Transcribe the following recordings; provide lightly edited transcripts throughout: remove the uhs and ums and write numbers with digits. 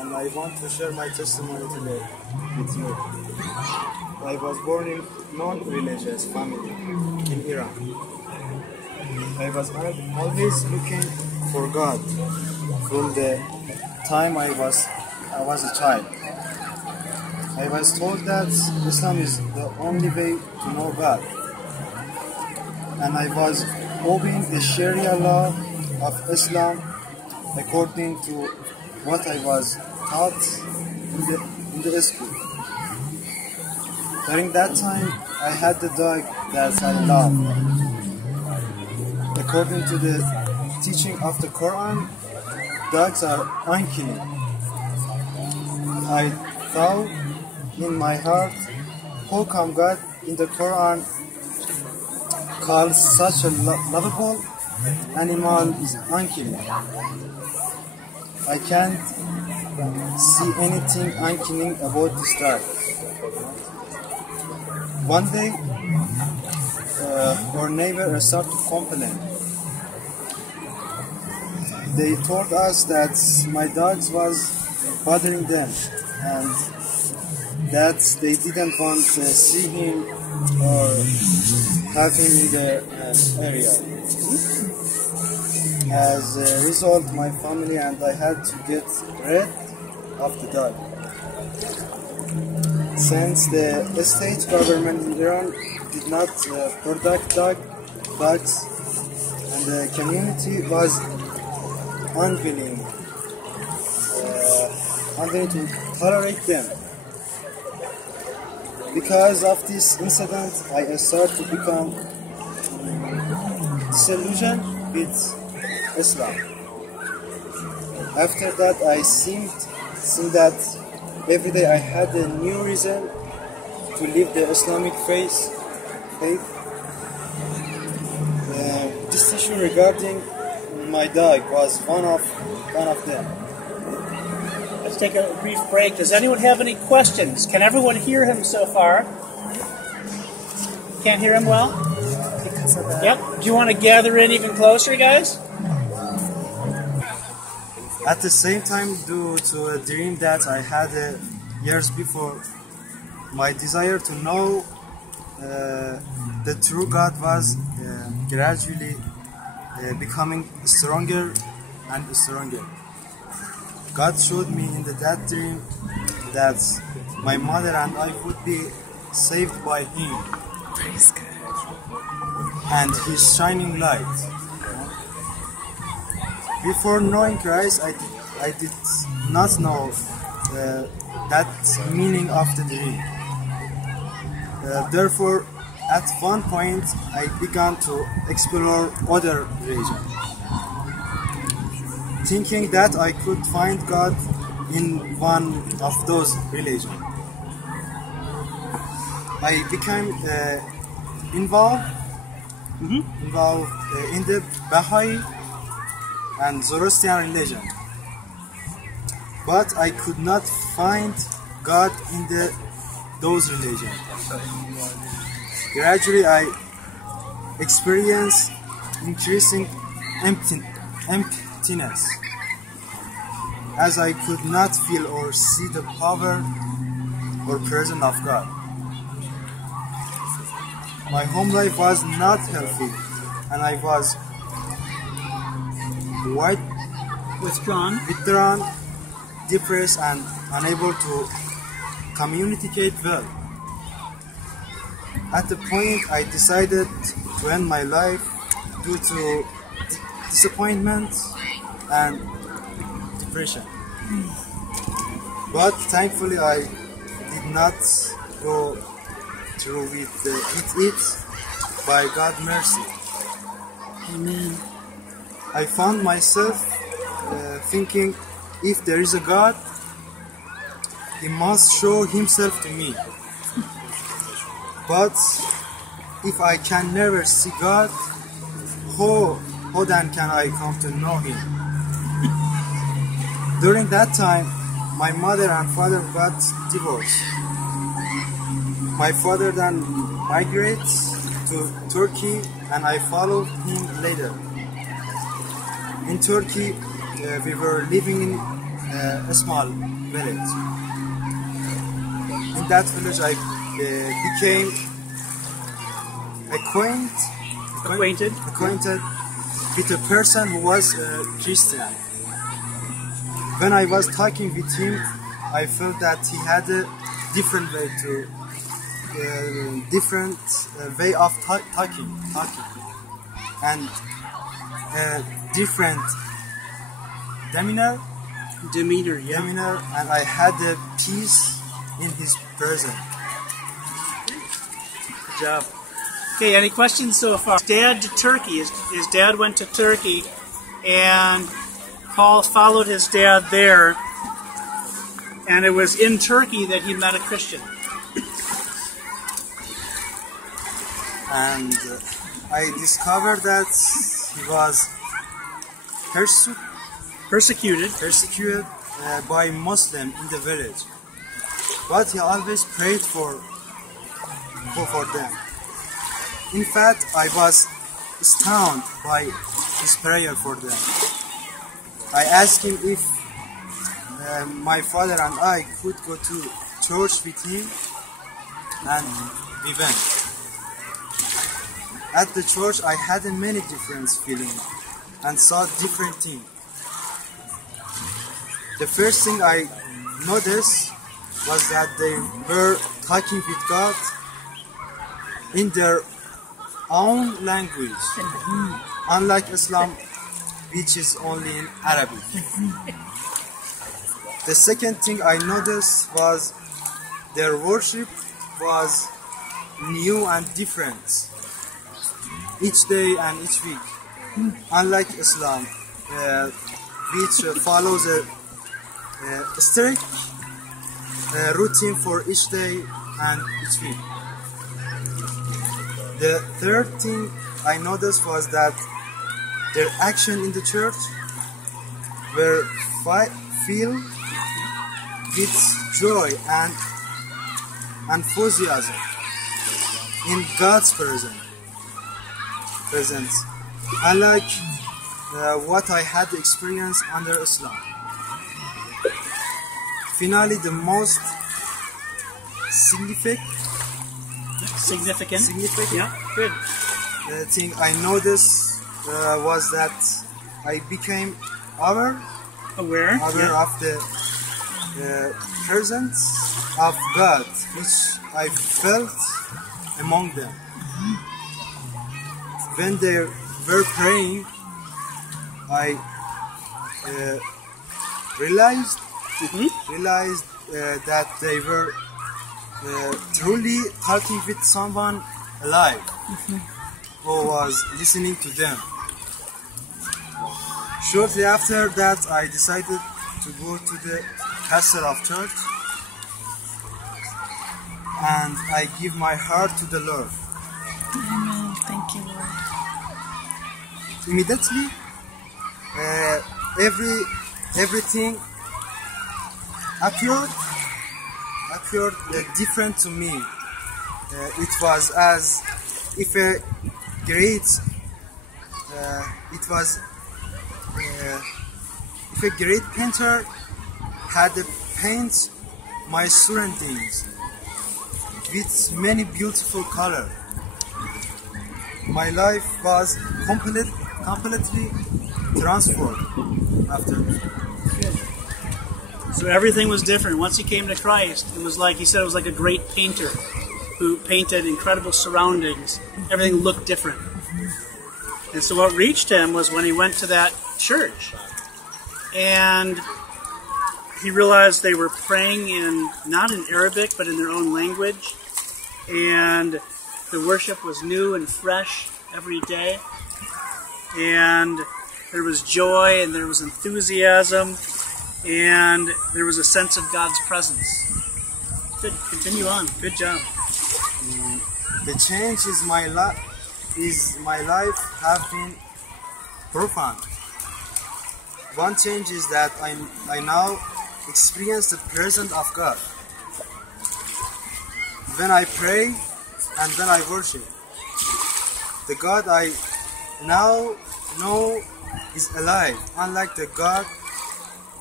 and I want to share my testimony today with you. I was born in non-religious family in Iran. I was always looking for God from the time I was a child. I was told that Islam is the only way to know God, and I was obeying the Sharia law of Islam according to what I was taught in the school. During that time, I had the dog that I loved. According to the teaching of the Quran, dogs are unclean. I thought in my heart, how come God in the Quran calls such a lovable animal is unclean? I can't see anything unclean about this dog. One day, our neighbor started to complain. They told us that my dogs was bothering them and that they didn't want to see him or have him in the area. As a result, my family and I had to get rid of the dog. Since the state government in Iran did not protect dogs, and the community was unwilling to tolerate them. Because of this incident, I started to become disillusioned with Islam. After that, I seemed that every day I had a new reason to leave the Islamic faith. This issue regarding my dog was one of them. Let's take a brief break. Does anyone have any questions? Can everyone hear him so far? Can't hear him well? Yep. Do you want to gather in even closer, guys? At the same time, due to a dream that I had years before, my desire to know the true God was gradually becoming stronger and stronger. God showed me in that dream that my mother and I would be saved by Him and His shining light. Before knowing Christ, I did not know that meaning of the dream. Therefore, at one point, I began to explore other religions, thinking that I could find God in one of those religions. I became involved in the Baha'i and Zoroastrian religion, but I could not find God in those religions. Gradually, I experienced increasing emptiness, as I could not feel or see the power or presence of God. My home life was not healthy, and I was withdrawn, depressed, and unable to communicate well. At the point, I decided to end my life due to disappointment and depression. But thankfully, I did not go through with it by God's mercy. Amen. I found myself thinking, if there is a God, He must show Himself to me. But if I can never see God, how then can I come to know Him? During that time, my mother and father got divorced. My father then migrated to Turkey, and I followed him later. In Turkey, we were living in a small village. In that village, I became acquainted with a person who was a Christian. When I was talking with him, I felt that he had a different way of talking, and different demeanor, and I had a peace in his presence. Good job. Okay, any questions so far? His dad to Turkey. His dad went to Turkey, and Paul followed his dad there, and it was in Turkey that he met a Christian. And I discovered that he was persecuted by Muslims in the village, but he always prayed for them. In fact, I was stunned by his prayer for them. I asked him if my father and I could go to church with him, and we went. At the church, I had a many different feelings and saw different things. The first thing I noticed was that they were talking with God in their own language, unlike Islam, which is only in Arabic. The second thing I noticed was their worship was new and different each day and each week, unlike Islam, which follows a strict routine for each day and each week. The third thing I noticed was that their action in the church were filled with joy and enthusiasm in God's presence, unlike what I had experienced under Islam. Finally, the most significant Yeah, good. thing I noticed was that I became aware Aware of the presence of God, which I felt among them. When they were praying, I realized that they were truly talking with someone alive who was listening to them. Shortly after that, I decided to go to the pastor of church, and I give my heart to the Lord. Amen. Thank you, Lord. Immediately, everything appeared different to me. It was as if a great painter had painted my surroundings with many beautiful colors. My life was completely transformed after that. So everything was different. Once he came to Christ, it was like, he said, it was like a great painter who painted incredible surroundings. Everything looked different. And so what reached him was when he went to that church, and he realized they were praying not in Arabic, but in their own language. And the worship was new and fresh every day. And there was joy, and there was enthusiasm, and there was a sense of God's presence. Good. Continue on. Good job. The change is my life have been profound. One change is that I now experience the presence of God. When I pray and when I worship, the God I now know is alive, unlike the God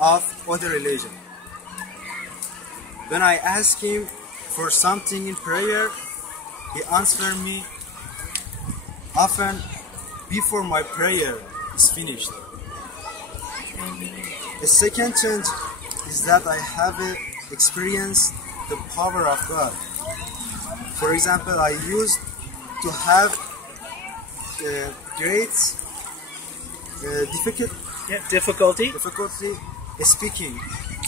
of other religion. When I ask him for something in prayer, he answers me often before my prayer is finished. The second change is that I have experienced the power of God. For example, I used to have great difficulty speaking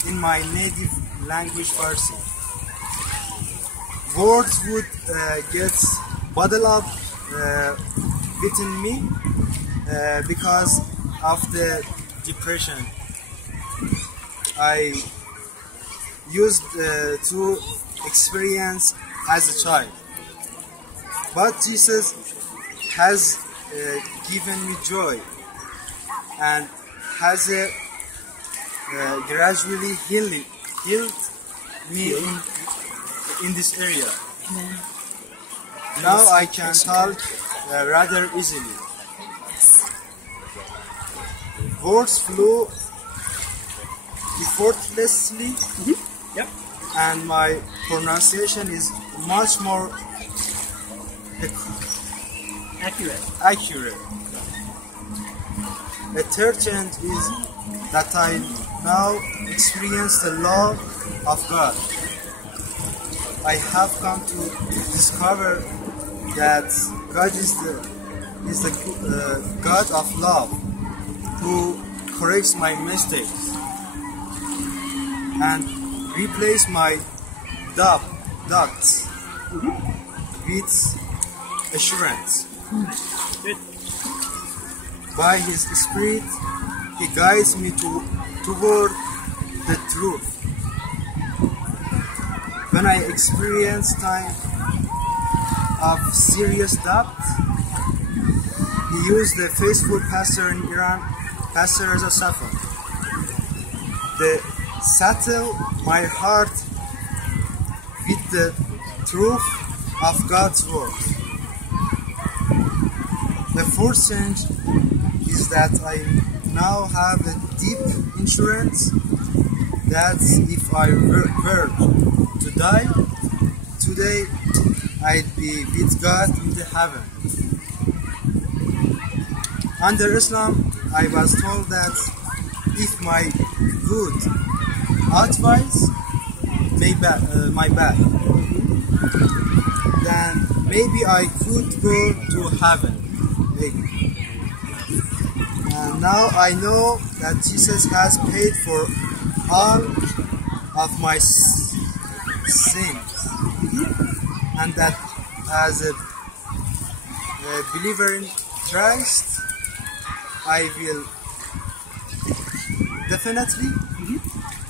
in my native language Farsi. Words would get bottled up within me because of the depression I used to experience as a child. But Jesus has given me joy and has gradually healed me in this area. Amen. Now I can talk rather easily. Words flow effortlessly, Yep. and my pronunciation is much more accurate. The third change is that I now experience the love of God. I have come to discover that God is the God of love who corrects my mistakes and replace my doubts with assurance. Good. By His Spirit, He guides me toward the truth. When I experience time of serious doubt, He used the faithful pastor in Iran, Pastor Reza Safar, to settle my heart with the truth of God's word. The fourth change is that I now have a deep assurance that if I were to die today, I'd be with God in the heaven. Under Islam, I was told that if my good outweighs my bad, then maybe I could go to heaven. Maybe. And now I know that Jesus has paid for all of my sins, and that as a believer in Christ, I will definitely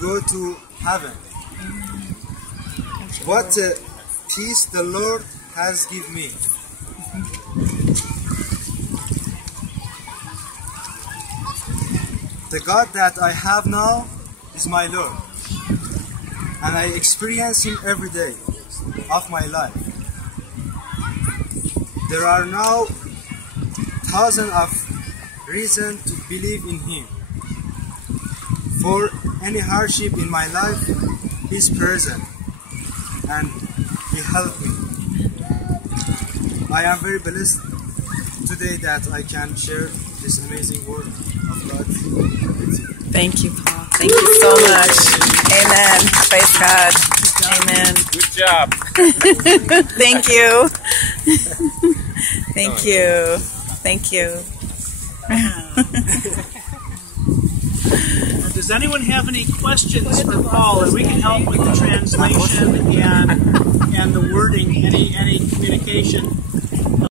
go to heaven. What a peace the Lord has given me. The God that I have now is my Lord, and I experience Him every day of my life. There are now thousands of reasons to believe in Him. For any hardship in my life, He is present and He helped me. I am very blessed today that I can share this amazing word of God with you. Thank you, Paul. Thank you so much. Amen. Praise God. Amen. Good job. Thank you. Thank you. Thank you. Does anyone have any questions for Paul? And we can help with the translation and the wording, any communication.